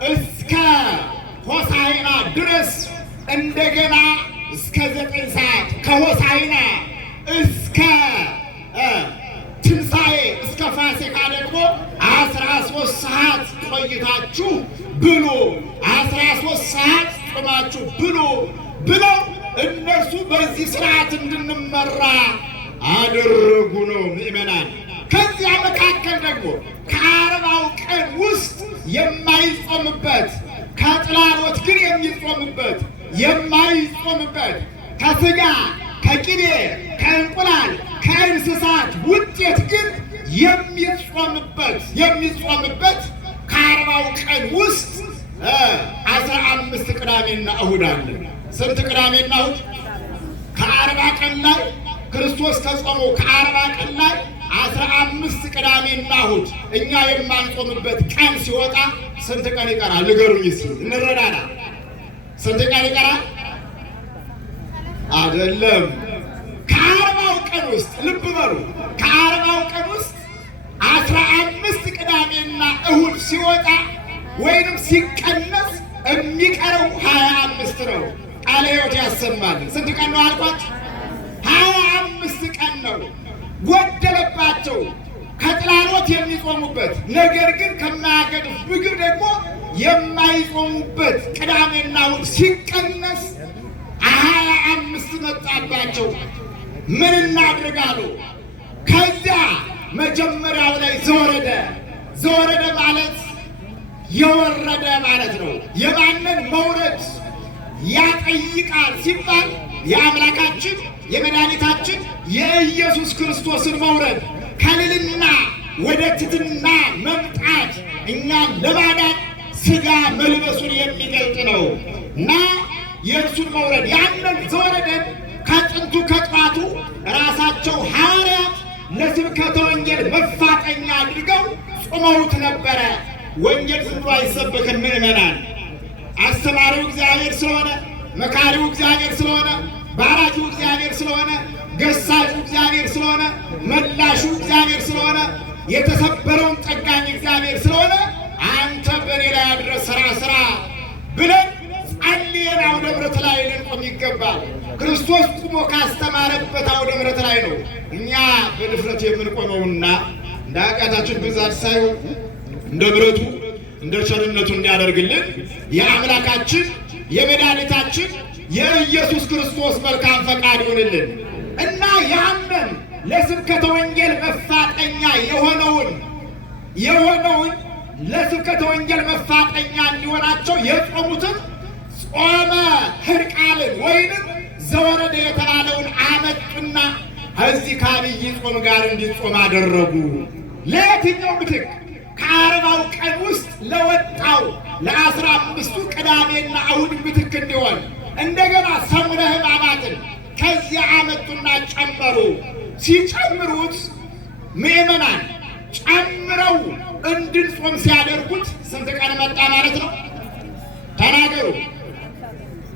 እስከ ሆሳዕና ድረስ እንደገና እስከ 9 ሰዓት ከሆሳዕና እስከ ትንሣኤ እስከ ፋሲካ ደግሞ 13 ሰዓት ቆይታችሁ ብሉ፣ 13 ሰዓት ጾማችሁ ብሉ ብለው እነርሱ በዚህ ስርዓት እንድንመራ አደረጉ ነው ምእመናን። ከዚያ መካከል ደግሞ ከ40ው ቀን ውስጥ የማይጾምበት ከጥላሎት ግን የሚጾምበት የማይጾምበት ከስጋ ከቅቤ ከእንቁላል ከእንስሳት ውጤት ግን የሚጾምበት ከ40ው ቀን ውስጥ 15 ቅዳሜና እሁድ አለ። ስንት ቅዳሜና እሁድ? ከ40 ቀን ላይ ክርስቶስ ከጾመው ከ40 ቀን ላይ 15 ቅዳሜና እሁድ እኛ የማንጾምበት ቀን ሲወጣ ስንት ቀን ይቀራል? ንገሩኝ እስኪ እንረዳዳ። ስንት ቀን ይቀራል? አይደለም ከ40ው ቀን ውስጥ ልብ በሉ፣ ከ40ው ቀን ውስጥ 15 ቅዳሜና እሁድ ሲወጣ ወይንም ሲቀነስ የሚቀረው 25 ነው። ቃለ ሕይወት ያሰማል። ስንት ቀን ነው አልኳት? 25 ቀን ነው። ጎደለባቸው ከጥላሎት የሚጾሙበት ነገር ግን ከማያገድፍ ምግብ ደግሞ የማይጾሙበት ቅዳሜና እሁድ ሲቀነስ 25 መጣባቸው። ምን እናድርጋሉ? ከዚያ መጀመሪያው ላይ ዘወረደ ማለት የወረደ ማለት ነው። የማንን መውረድ ያጠይቃል ሲባል የአምላካችን የመድኃኒታችን የኢየሱስ ክርስቶስን መውረድ ከልልና ወደ ትሕትና መምጣት እኛን ለማዳን ሥጋ መልበሱን የሚገልጥ ነው እና የእርሱን መውረድ ያንን ዘወረደን ከጥንቱ ከጠዋቱ ራሳቸው ሐዋርያት ለስብከተ ወንጌል መፋጠኛ አድርገው ጾመውት ነበረ። ወንጌል ዝም ብሎ አይሰበክም ምእመናን። አስተማሪው እግዚአብሔር ስለሆነ፣ መካሪው እግዚአብሔር ስለሆነ፣ ባራኪው እግዚአብሔር ስለሆነ፣ ገሳጩ እግዚአብሔር ስለሆነ፣ መላሹ እግዚአብሔር ስለሆነ፣ የተሰበረውን ጠጋኝ እግዚአብሔር ስለሆነ አንተ በእኔ ላይ አድረስ ስራ ብለን ጸልየን አውደ ምሕረት ላይ ልንቆም ይገባል። ክርስቶስ ቁሞ ካስተማረበት አውደ ምሕረት ላይ ነው እኛ በድፍረት የምንቆመውና እንደ ኃጢአታችን ብዛት ሳይሆን እንደ ምሕረቱ እንደ ቸርነቱ እንዲያደርግልን የአምላካችን የመድኃኒታችን የኢየሱስ ክርስቶስ መልካም ፈቃድ ይሆንልን እና ያንን ለስብከተ ወንጌል መፋጠኛ የሆነውን ለስብከተ ወንጌል መፋጠኛ እንዲሆናቸው የጾሙትን ጾመ ሕርቃልን ወይንም ዘወረደ የተባለውን አመጡና እዚህ ከአብይ ጾም ጋር እንዲጾም አደረጉ። ለየትኛው ምትክ? ከ40ው ቀን ውስጥ ለወጣው ለ15ቱ ቅዳሜና እሁድ ምትክ እንዲሆን እንደገና ሰሙነ ሕማማትን ከዚያ አመጡና ጨመሩ። ሲጨምሩት ምእመናን ጨምረው እንድንጾም ሲያደርጉት ስንት ቀን መጣ ማለት ነው? ተናገሩ።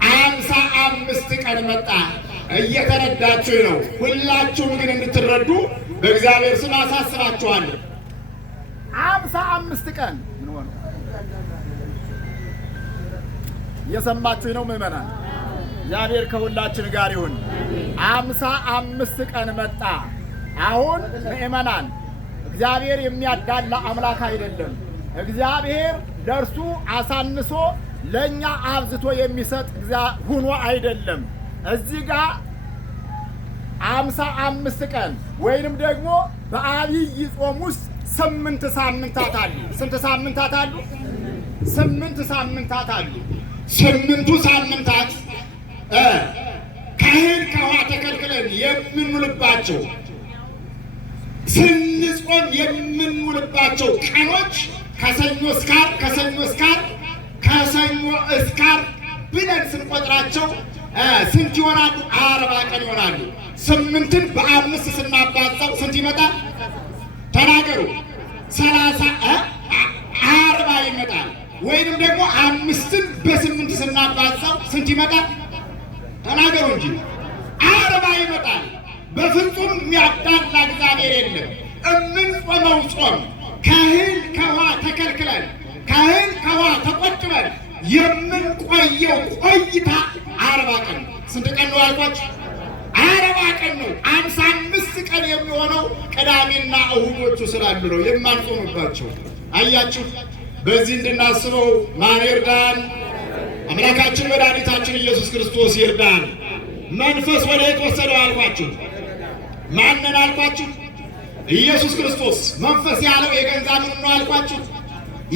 55 ቀን መጣ። እየተረዳችሁ ነው። ሁላችሁም ግን እንድትረዱ በእግዚአብሔር ስም አሳስባችኋለሁ። 55 ቀን ምን ሆነ? እየሰማችሁኝ ነው ምዕመናን? እግዚአብሔር ከሁላችን ጋር ይሁን። 55 ቀን መጣ። አሁን ምዕመናን እግዚአብሔር የሚያዳላ አምላክ አይደለም። እግዚአብሔር ለእርሱ አሳንሶ ለእኛ አብዝቶ የሚሰጥ ሁኖ አይደለም። እዚህ ጋር 55 ቀን ወይንም ደግሞ በአብይ ጾም ውስጥ 8 ሳምንታት አሉ። ስንት ሳምንታት አሉ? 8 ሳምንታት አሉ። 8ቱ ሳምንታት ከእህል ከውሃ ተከልክለን የምንውልባቸው ስንጾም የምንውልባቸው ቀኖች ከሰኞ እስከ ዓርብ ብለን ስንቆጥራቸው ስንት ይሆናሉ? 40 ቀን ይሆናሉ። 8ን በ5 ስናባዛው ስንት ይመጣል? ተናገሩ። 40 ይመጣል። ወይንም ደግሞ 5ን በ8 ስናባዛው ስንት ይመጣል? ተናገሩ እንጂ 40 ይመጣል። በፍጹም የሚያዳላ እግዚአብሔር የለም። እምንጾመው ጾም ከእህል ከውሃ ተከልክለን ከእህል ከውሃ ተቆጥበን የምንቆየው ቆይታ 40 ቀን። ስንት ቀን ነው አልኳችሁ? 40 ቀን ነው። 55 ቀን የሚሆነው ቅዳሜና እሁዶቹ ስላሉ ነው የማንጾምባቸው። አያችሁ፣ በዚህ እንድናስበው ማን ይርዳን? አምላካችን መድኃኒታችን ኢየሱስ ክርስቶስ ይርዳን። መንፈስ ወደ የት ወሰደው አልኳችሁ? ማንን አልኳችሁ? ኢየሱስ ክርስቶስ። መንፈስ ያለው የገንዛ ምን ነው አልኳችሁ?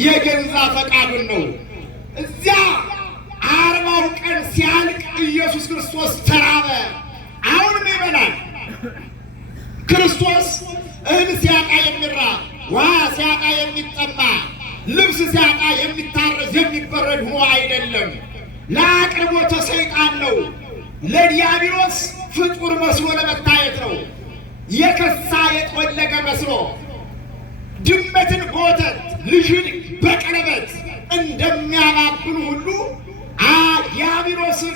የገንዛ ፈቃዱን ነው። እዚያ 40 ቀን ሲያልቅ ኢየሱስ ክርስቶስ ተራበ። አሁንም ይበላል። ክርስቶስ እህል ሲያጣ የሚራብ፣ ውሃ ሲያጣ የሚጠማ፣ ልብስ ሲያጣ የሚታረዝ የሚበረድ ሆኖ አይደለም። ለአቅርቦተ ሰይጣን ነው። ለዲያብሎስ ፍጡር መስሎ ለመታየት ነው። የከሳ የጠወለገ መስሎ ድመትን በወተት ልጅን በቀለበት እንደሚያባብሉ ሁሉ ዲያብሎስን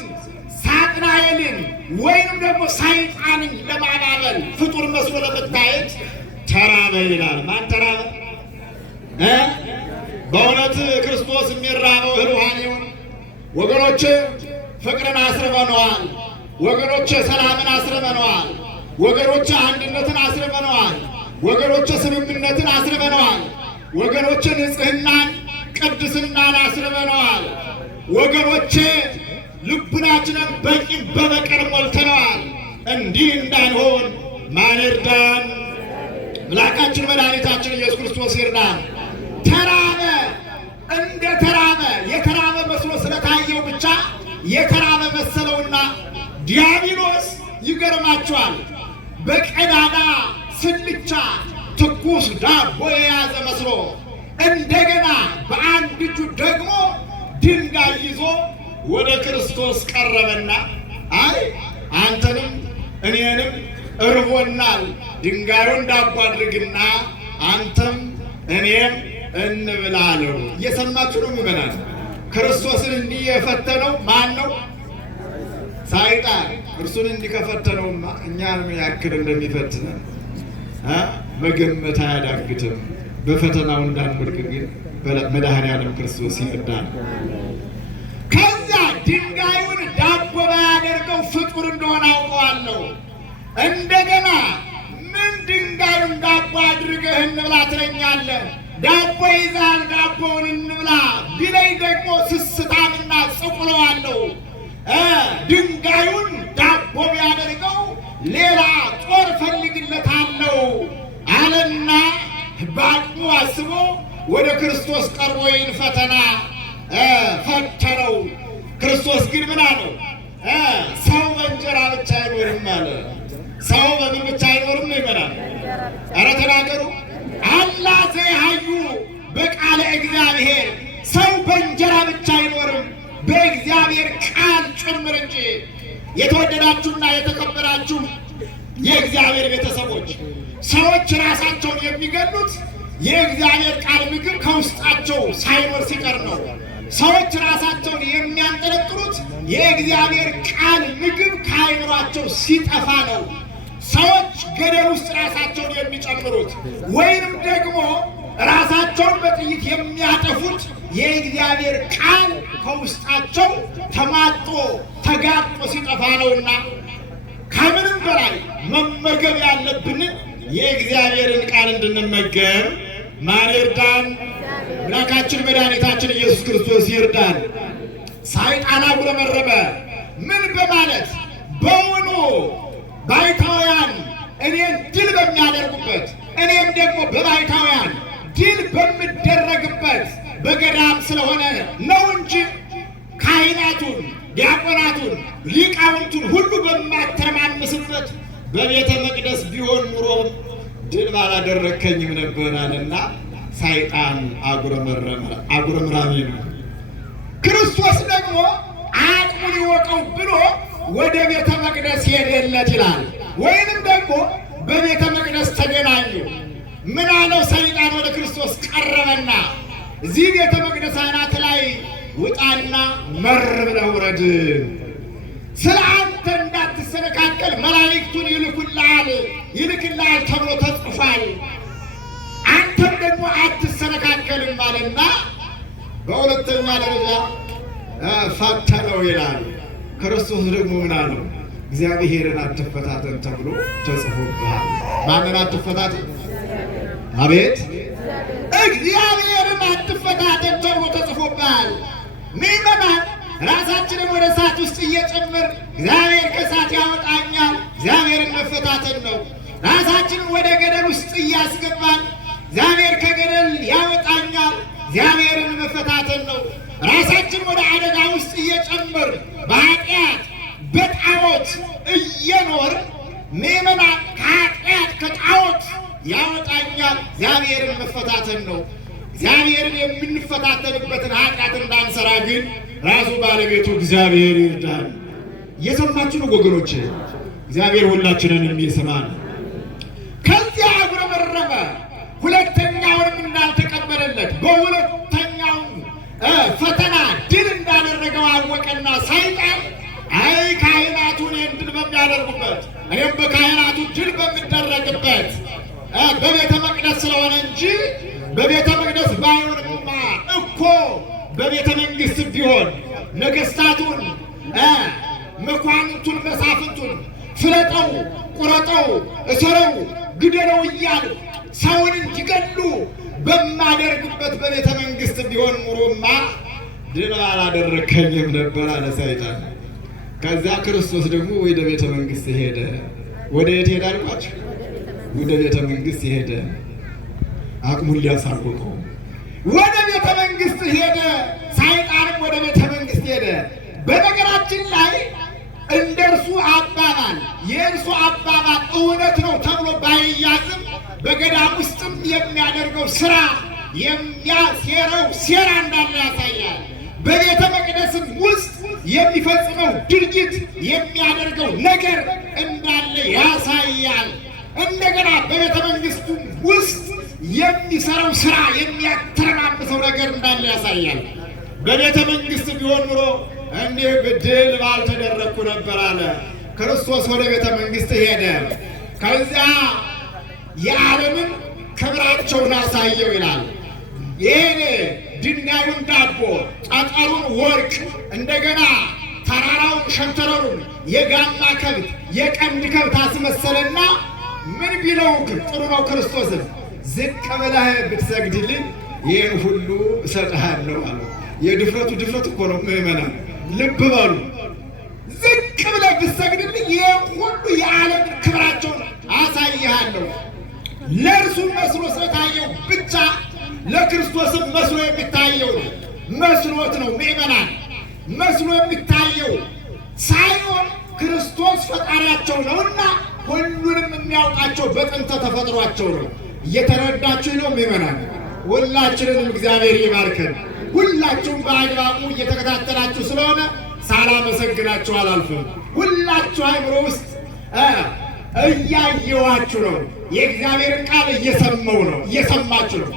ሳጥናኤልን ወይንም ደግሞ ሰይጣንን ለማባበል ፍጡር መስሎ ለመታየት ተራበ ይላል። ማን ተራበ? በእውነት ክርስቶስ የሚራበው እህል ውሃ ነው? ወገኖች ፍቅርን አስርበነዋል። ወገኖች ሰላምን አስርበነዋል። ወገኖች አንድነትን አስርበነዋል። ወገኖች ስምምነትን አስርበነዋል። ወገኖች ንጽህናን ቅድስናን አስርበነዋል። ወገኖች ልቡናችንን በቂም በበቀል ሞልተነዋል። እንዲህ እንዳንሆን ማን ይርዳን? አምላካችን መድኃኒታችን ኢየሱስ ክርስቶስ ይርዳን። ተራበ። እንደ ተራበ የተራበ መስሎ ስለታየው ብቻ የተራበ መሰለውና ዲያብሎስ ይገርማቸዋል። በቀዳዳ ስልቻ ትኩስ ዳቦ የያዘ መስሎ እንደገና በአንድ እጁ ደግሞ ድንጋይ ይዞ ወደ ክርስቶስ ቀረበና አይ አንተንም እኔንም እርቦናል፣ ድንጋዩን ዳቦ አድርግና አንተም እኔም እንብላለው። እየሰማችሁ ነው ምዕመናን? ክርስቶስን እንዲህ የፈተነው ማን ነው? ሰይጣን። እርሱን እንዲህ ከፈተነውማ እኛን ያክል እንደሚፈትነን መገመት አያዳግትም። በፈተናው እንዳንወድቅ ግን መድኃኔዓለም ክርስቶስ ይርዳል። ከዛ ድንጋዩን ዳቦ ባያደርገው ፍጡር እንደሆነ አውቀዋለሁ። እንደገና ምን ድንጋዩን ዳቦ አድርገህ እንብላ ትለኛለህ? ዳቦ ይዛል፣ ዳቦውን እንብላ ቢለኝ ደግሞ ስስታምና ጽቁለዋለሁ። ድንጋዩን ዳቦ ቢያደርገው ሌላ ጦር ፈልግለታለሁ አለና በአቅሙ አስቦ ወደ ክርስቶስ ቀርቦ ይህን ፈተና ፈተነው። ክርስቶስ ግን ምን አለው? ሰው በእንጀራ ብቻ አይኖርም አለ። ሰው በምን ብቻ አይኖርም ይበላል? ኧረ ተናገሩ። አላ ዘይሃዩ በቃለ እግዚአብሔር። ሰው በእንጀራ ብቻ አይኖርም በእግዚአብሔር ቃል ጭምር እንጂ። የተወደዳችሁና የተከበራችሁ የእግዚአብሔር ቤተሰቦች፣ ሰዎች ራሳቸውን የሚገሉት የእግዚአብሔር ቃል ምግብ ከውስጣቸው ሳይኖር ሲቀር ነው። ሰዎች ራሳቸውን የሚያንጠለጥሉት የእግዚአብሔር ቃል ምግብ ከአይምሯቸው ሲጠፋ ነው። ሰዎች ገደል ውስጥ ራሳቸውን የሚጨምሩት ወይንም ደግሞ ራሳቸውን በጥይት የሚያጠፉት የእግዚአብሔር ቃል ከውስጣቸው ተማጦ ተጋጦ ሲጠፋ ነውና ከምንም በላይ መመገብ ያለብን የእግዚአብሔርን ቃል እንድንመገብ ማን ይርዳን? አምላካችን መድኃኒታችን ኢየሱስ ክርስቶስ ይርዳን። ሰይጣን አጉረመረመ። ምን በማለት? በውኑ ባይታውያን እኔን ድል በሚያደርጉበት እኔም ደግሞ በባይታውያን ድል በምደረግበት በገዳም ስለሆነ ነው እንጂ ካህናቱን፣ ዲያቆናቱን፣ ሊቃውንቱን ሁሉ በማተረማመስበት በቤተ መቅደስ ቢሆን ኑሮ ድል ባላደረከኝም ነበር አለና ሰይጣን አጉረምራሚ ነው። ክርስቶስ ደግሞ አቅሙን ይወቀው ብሎ ወደ ቤተ መቅደስ ሄደለት ይላል። ወይንም ደግሞ በቤተ መቅደስ ተገናኙ። ምን አለው ሰይጣን? ወደ ክርስቶስ ቀረበና እዚህ ቤተ መቅደስ አናት ላይ ውጣና መር ብለህ ውረድ፣ ስለ አንተ እንዳትሰነካከል መላእክቱን ይልክልሃል ተብሎ ተጽፏል፣ አንተም ደግሞ አትሰነካከልም አለና በሁለተኛ ደረጃ ፈተነው ይላል። ክርስቶስ ደግሞ ምን አለው? እግዚአብሔርን አትፈታተን ተብሎ ተጽፎብሃል። ማንን አትፈታተን? አቤት እግዚአብሔርን አትፈታተን ተብሎ ተጽፎብሃል። ምዕመናን ራሳችንን ወደ እሳት ውስጥ እየጨመር እግዚአብሔር ከእሳት ያወጣኛል፣ እግዚአብሔርን መፈታተን ነው። ራሳችንን ወደ ገደል ውስጥ እያስገባን እግዚአብሔር ከገደል ያወጣኛል፣ እግዚአብሔርን መፈታተን ነው። ራሳችን ወደ አደጋ ውስጥ እየጨመር በኃጢአት በጣዖት እየኖር ምዕመናን ከኃጢአት ከጣዖት ያወጣኛል፣ እግዚአብሔርን መፈታተን ነው። እግዚአብሔርን የምንፈታተንበትን ኃጢአት እንዳንሰራ ግን ራሱ ባለቤቱ እግዚአብሔር ይርዳል። እየሰማችሁ ነው ወገኖች? እግዚአብሔር ሁላችንን የሚሰማን። ከዚያ አጉረመረመ። ሁለተኛውንም እንዳልተቀበለለት በሁለተኛው ፈተና ድል እንዳደረገው አወቀና ሰይጣን አይ ካህናቱ እኔን ድል በሚያደርጉበት እኔም በካህናቱ ድል በሚደረግበት በቤተ መቅደስ ስለሆነ እንጂ በቤተ መቅደስ ባይሆንማ እኮ በቤተ መንግስት ቢሆን ነገስታቱን፣ መኳንንቱን፣ መሳፍንቱን ፍለጠው፣ ቁረጠው፣ እሰረው፣ ግደለው እያሉ ሰውን እንዲገሉ በማደርግበት በቤተ መንግስት ቢሆን ኑሮማ ድል አላደረከኝም ነበር አለ ሰይጣን። ከዚያ ክርስቶስ ደግሞ ወደ ቤተ መንግስት ሄደ። ወደ የት ሄደ አልኳቸው? ወደ ቤተ መንግስት ሄደ። አቅሙን ሊያሳውቀው ወደ ቤተ መንግስት ሄደ። ሰይጣንም ወደ ቤተ መንግስት ሄደ። በነገራችን ላይ እንደርሱ አባባል የእርሱ አባባል እውነት ነው ተብሎ ባይያዝም በገዳም ውስጥም የሚያደርገው ስራ የሚያሴረው ሴራ እንዳለ ያሳያል። በቤተ መቅደስም ውስጥ የሚፈጽመው ድርጊት የሚያደርገው ነገር እንዳለ ያሳያል። እንደገና በቤተ መንግስቱ ውስጥ የሚሰራው ስራ የሚያተረማምሰው ነገር እንዳለ ያሳያል። በቤተ መንግስት ቢሆን ኑሮ እንዲህ ድል ባልተደረግኩ ነበር አለ። ክርስቶስ ወደ ቤተ መንግስት ሄደ። ከዚያ የዓለምን ክብራቸውን አሳየው ይላል። ይህን ድንጋዩን ዳቦ፣ ጠጠሩን ወርቅ፣ እንደገና ተራራውን ሸንተረሩን የጋማ ከብት የቀንድ ከብት አስመሰለና ምን ቢለው ጥሩ ነው? ክርስቶስን ዝቅ ብለህ ብትሰግድልኝ ይህን ሁሉ እሰጥሃለሁ አለው። የድፍረቱ ድፍረት እኮ ነው ምዕመናን፣ ልብ በሉ። ዝቅ ብለህ ብትሰግድልኝ ይህን ሁሉ የዓለምን ክብራቸውን አሳይሃለሁ። ለእርሱ መስሎ ስለታየው ብቻ ለክርስቶስም መስሎ የሚታየው ነው። መስሎት ነው ምዕመናን፣ መስሎ የሚታየው ሳይሆን ክርስቶስ ፈጣሪያቸው ነውና ሁሉንም የሚያውቃቸው በጥንተ ተፈጥሯቸው ነው። እየተረዳችሁ ነው ምዕመናን? ሁላችንንም እግዚአብሔር ይባርከን። ሁላችሁም በአግባቡ እየተከታተላችሁ ስለሆነ ሳላመሰግናችሁ አላልፍም። ሁላችሁ አእምሮ ውስጥ እያየዋችሁ ነው። የእግዚአብሔርን ቃል እየሰማችሁ ነው።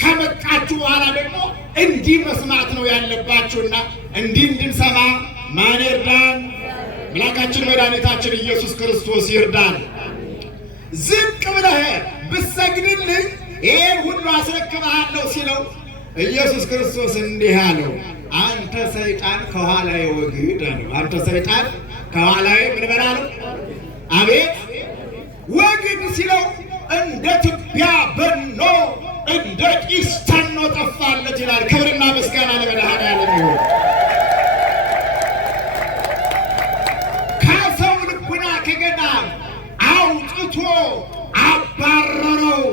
ከመጣችሁ በኋላ ደግሞ እንዲህ መስማት ነው ያለባችሁና እንዲህ እንድንሰማ ማን ይርዳን? አምላካችን መድኃኒታችን ኢየሱስ ክርስቶስ ይርዳን። ዝቅ ብለህ ብትሰግድልኝ ይህን ሁሉ አስረክብሃለሁ ሲለው ኢየሱስ ክርስቶስ እንዲህ አለው፣ አንተ ሰይጣን ከኋላዬ ወግድ አለው። አንተ ሰይጣን ከኋላዬ ምን በል አለው? አቤት ወግድ ሲለው እንደ ትቢያ በኖ እንደ ጢስ ተኖ ጠፋለት ይላል። ክብርና ምስጋና ለመድኃኔዓለም ይሁን። ከሰው ልቡና ከገዳም አውጥቶ አባረረው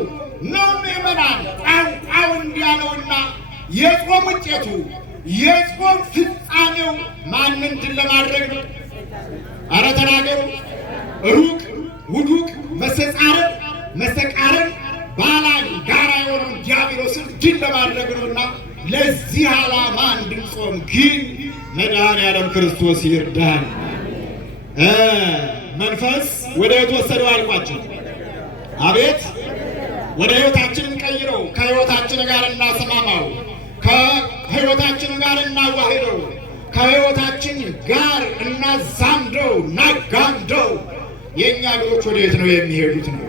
ነው ምዕመናን። ቋንቋው እንዲያለውና የጾም ውጤቱ የጾም ፍጻሜው ማንን ድል ለማድረግ ነው? አረ ተናገሩ። ሩቅ ውዱቅ መሰጻረር መሰቃረን ባላን ጋራ የሆነውን ዲያብሎስን ድል ለማድረግ ነውና ለዚህ ዓላማ እንድንጾም ግን መድኃኔዓለም ክርስቶስ ይርዳን። መንፈስ ወደ የት ወሰደው አልኳቸው? አቤት ወደ ሕይወታችንን ቀይረው፣ ከሕይወታችን ጋር እናስማማው፣ ከሕይወታችን ጋር እናዋህደው፣ ከሕይወታችን ጋር እናዛምደው፣ እናጋምደው። የእኛ እግሮች ወደ የት ነው የሚሄዱት ነው?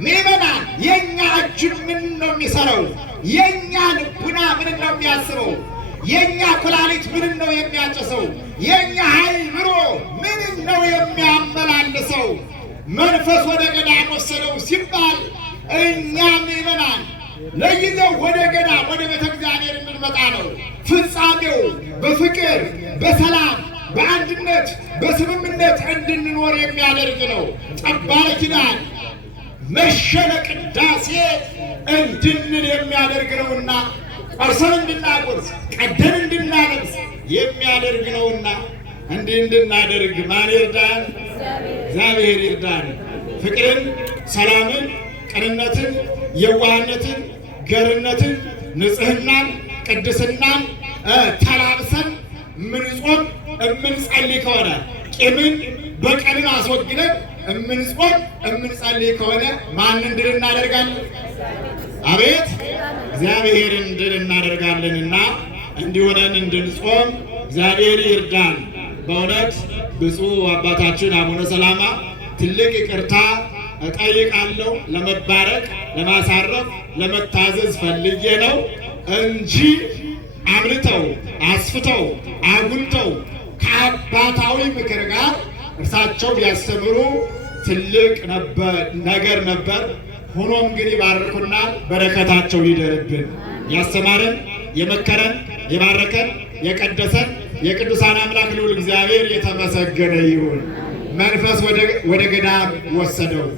ምዕመናን የእኛ እጅ ምን ነው የሚሰራው? የእኛ ልቡና ምን ነው የሚያስበው? የእኛ ኩላሊት ምን ነው የሚያጨሰው? የእኛ አእምሮ ምን ነው የሚያመላልሰው? መንፈስ ወደ ገዳም ወሰደው ሲባል እኛ ምዕመናን ለጊዜው ወደ ገዳም ወደ ቤተ እግዚአብሔር የምንመጣ ነው። ፍጻሜው በፍቅር በሰላም በአንድነት በስምምነት እንድንኖር የሚያደርግ ነው። ጠባለ ኪዳን መሸለ ቅዳሴ እንድንል የሚያደርግ ነውና ቆርሰን እንድናቆርስ ቀደን እንድናለብስ የሚያደርግ ነውና እንዲህ እንድናደርግ ማን ይርዳን? እግዚአብሔር ይርዳን። ፍቅርን፣ ሰላምን፣ ቅንነትን፣ የዋህነትን፣ ገርነትን፣ ንጽህናን፣ ቅድስናን ተላብሰን ምንጾም እምንጸልይ ከሆነ ቂምን በቀልን አስወግደን እምንጾም እምንጸልይ ከሆነ ማንን ድል እናደርጋለን? አቤት እግዚአብሔርን ድል እናደርጋለንና እንዲሆነን እንድንጾም እግዚአብሔር ይርዳን። በእውነት ብፁዕ አባታችን አቡነ ሰላማ ትልቅ ይቅርታ እጠይቃለሁ። ለመባረክ ለማሳረፍ ለመታዘዝ ፈልጌ ነው እንጂ አምልተው አስፍተው አጉልተው ከአባታዊ ምክር ጋር እርሳቸው ቢያስተምሩ ትልቅ ነገር ነበር። ሆኖም ግን ይባርኩናል። በረከታቸው ይደርብን። ያስተማረን የመከረን የባረከን የቀደሰን የቅዱሳን አምላክ ልዑል እግዚአብሔር የተመሰገነ ይሁን። መንፈስ ወደ ገዳም ወሰደው።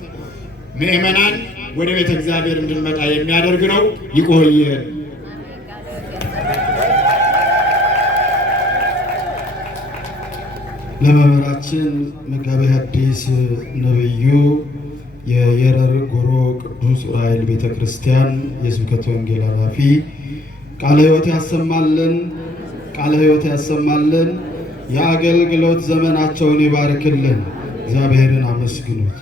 ምእመናን ወደ ቤተ እግዚአብሔር እንድንመጣ የሚያደርግ ነው። ይቆየን። ለመምህራችን መጋቤ ሐዲስ ነብዩ የየረር ጎሮ ቅዱስ ዑራኤል ቤተ ክርስቲያን የስብከተ ወንጌል ኃላፊ ቃለ ሕይወት ያሰማልን፣ ቃለ ሕይወት ያሰማልን። የአገልግሎት ዘመናቸውን ይባርክልን። እግዚአብሔርን አመስግኑት።